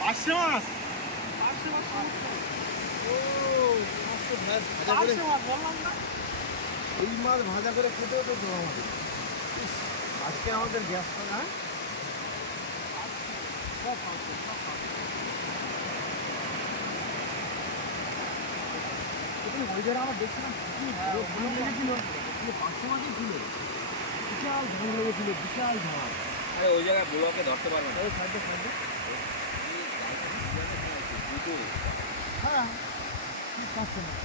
পার্শে মাছ এই মাছ ভাজা করে খেতেও তো আমাদের আজকে আমাদের গ্যাস না আমার দেখছিলাম পাঁচশো মাছই ছিল বিশাল ঝাল লেগেছিল বিশাল ঝাল ওই জায়গায় ব্লকে ধরতে পারবে না হ্যাঁ পাঁচশো মাছ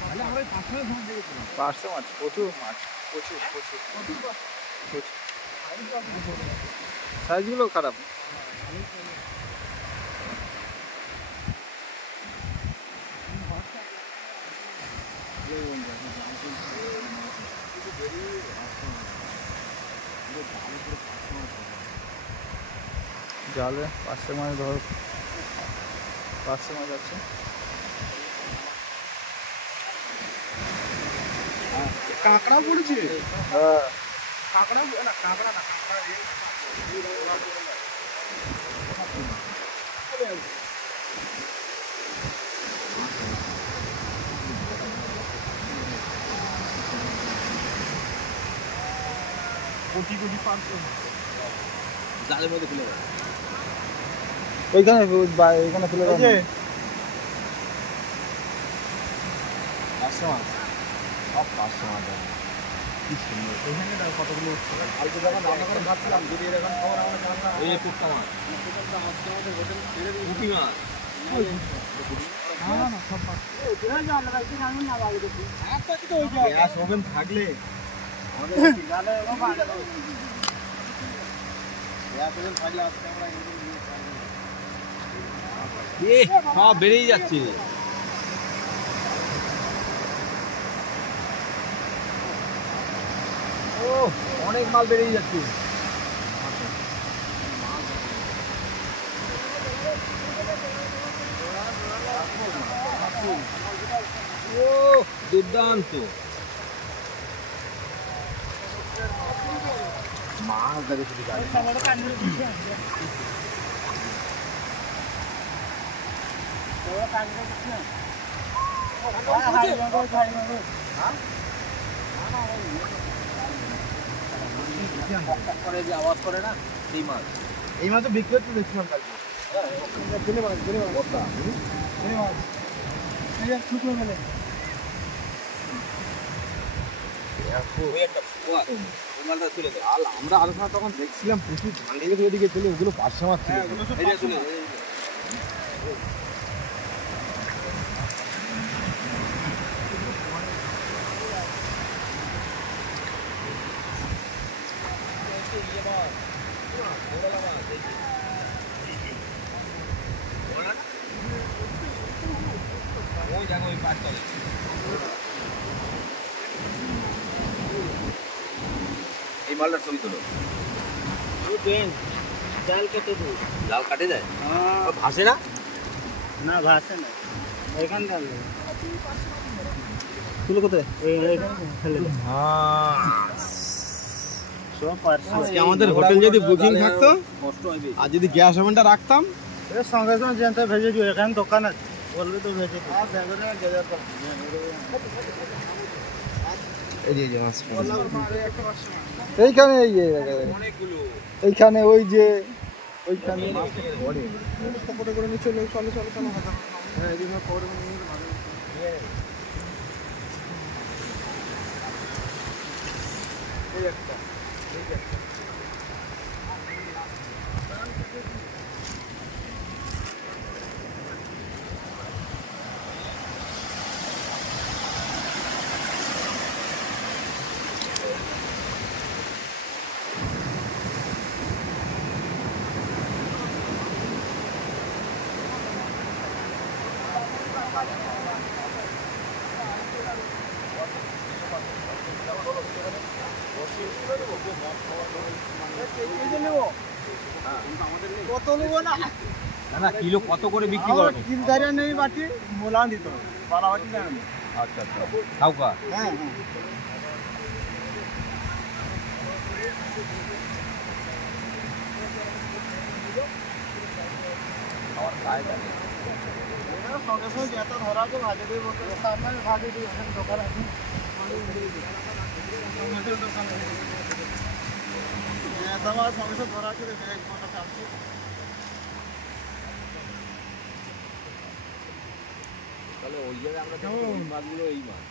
তাহলে আমরা ওই পাঁচশো মাছ দেখেছিলাম পাঁচশো মাছ প্রচুর মাছ প্রচুর প্রচুর সাইজগুলো খারাপ জালে পাঁচশো মাছ ধর পাঁচশো মাছ আছে কাঁকড়া পড়েছে হ্যাঁ কাঁকড়া না কাঁকড়া না কাঁকড়া কোটি কোটি 500 জালের মধ্যে ফেলে ওইখানে ফেলে দাও যে 500 মাছ সব 500 মাছ কি সুন্দর ওইখানে দাও কতগুলো উঠছে কালকে যখন রান্না করে ভাবছিলাম যদি এরকম খবর আমরা জানতাম এই পুটকা মাছ আজকে আমাদের হোটেল ছেড়ে দিয়ে পুঁটি মাছ না না সব মাছ ওই যে আমরা একদিন আমি না বাড়ি দেখি একটা কি তো ওই যে গ্যাস ওভেন থাকলে আমাদের জালে ভালো গ্যাস ওভেন থাকলে আজকে আমরা সব বেরিয়ে যাচ্ছে ও অনেক মাল বেরিয়ে যাচ্ছে ও দুর্দান্ত মাছ ধরে শুধু গাড়ি আওয়াজ করে না সেই মাছ এই মাছ তো বিক্রি করতে দেখছিলাম কালকে শুকনো মেলে আমরা আলোচনা তখন দেখছিলাম প্রচুর ধান লেগেছে ওদিকে চলে ওগুলো 500 মাছ ছিল এই মালটার ছবি তোলো জাল কেটে দেবো জাল কাটে যায় ভাসে না না ভাসে না এখান জাল তুলো কোথায় আমাদের হোটেল যদি বুকিং থাকতো আর যদি গ্যাস ওভেনটা রাখতাম সঙ্গে সঙ্গে জানতে ভেজে দিও এখানে দোকান আছে বলবে তো ভেজে এইখানে এইখানে ওই যে ওইখানে করে নিয়ে চলো চলো চলো চলো হ্যাঁ এদিকে পরে এই একটা কত নেবো না না কিলো কত করে বিক্রি করো কিলদারে নেই বাটি মোলান দিতে হবে বালা বাটি জানেন আচ্ছা আচ্ছা খাওকা হ্যাঁ হ্যাঁ খাওয়ার কায়দা নেই। সঙ্গে সঙ্গে যেটা ধরা আছে ভাজে দিয়ে বলতে সামনে ভাজে দিয়ে ওখানে দোকান আছে যেটা মাছ সঙ্গে সঙ্গে ধরা আছে এক ঘন্টা চালছে। তাহলে ওই জায়গায় আমরা দেখবো ওই মাছগুলো এই মাছ।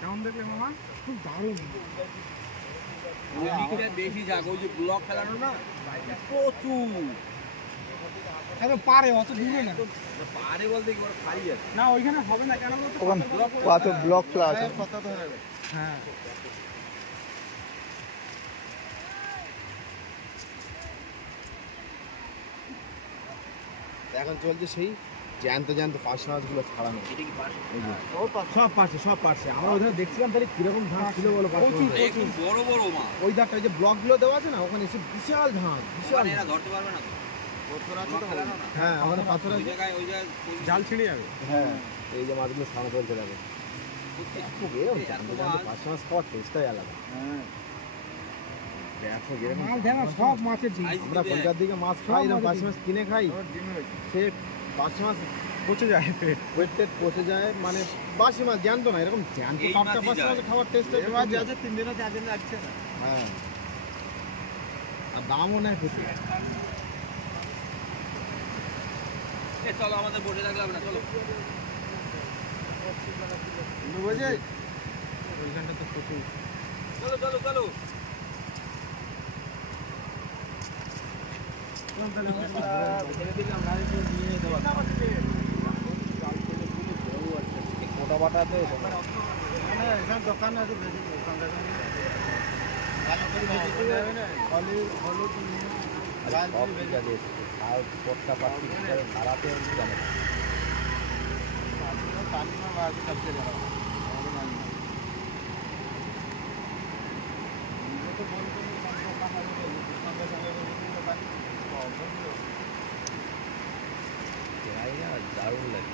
কেমন দেখলে মামা? খুব দারুণ। ওই দিকটা বেশি যাক, ওই যে ব্লক ফেলানো না প্রচুর। একদম পারে অত দূরে না। পারে বলতে কি ওরা খালি আছে না ওইখানে হবে না কেন বলতো? কত ব্লক খোলা আছে। কত ধরে হ্যাঁ এখন চলছে সেই জ্যান্ত জ্যান্ত পাঁচ মাছগুলো ছাড়ানো। সব পারছে আমরা ওখানে দেখছিলাম তাহলে কিরকম ধান ছিল বলো। একদম বড় বড় মাছ। ওই ধারটা যে ব্লকগুলো দেওয়া আছে না ওখানে এসে বিশাল ধান বিশাল। এরা ধরতে পারবে না তো। হ্যাঁ আমাদের পাথর ওই আছে। জায়গায় জাল ছিঁড়ে যাবে। হ্যাঁ এই যে মাছগুলো সামনে চলছে দেখো। এরকম জ্যান্ত জ্যান্ত পাঁচ মাছ খাওয়ার টেস্টটাই আলাদা। দেখো যেরকম মাছ দেখো সব মাছের ডিম। আমরা কলকাতার দিকে মাছ খাই না, পাঁচ মাছ কিনে খাই, সে পাঁচ মাছ পচে যায় ওয়েট টেট পচে যায়, মানে বাসি মাছ জ্যান্ত না, এরকম জ্যান্ত এই টাটকা মাছই পাঁচ মাছ যায়। খাওয়ার টেস্ট এই মাছ আছে 3 দিনে 4 দিন লাগছে না। হ্যাঁ আর দামও নেয় প্রচুর। চলো আমাদের বসে থাকলে হবে না, চলো। বুঝে ওইখানটা তো প্রচুর। চলো চলো চলো। মোটা বাটাতে দোকান আছে সব ঠিক আছে, আর পটকা পাচ্ছি খারাপে জানে দারুণ লাগে।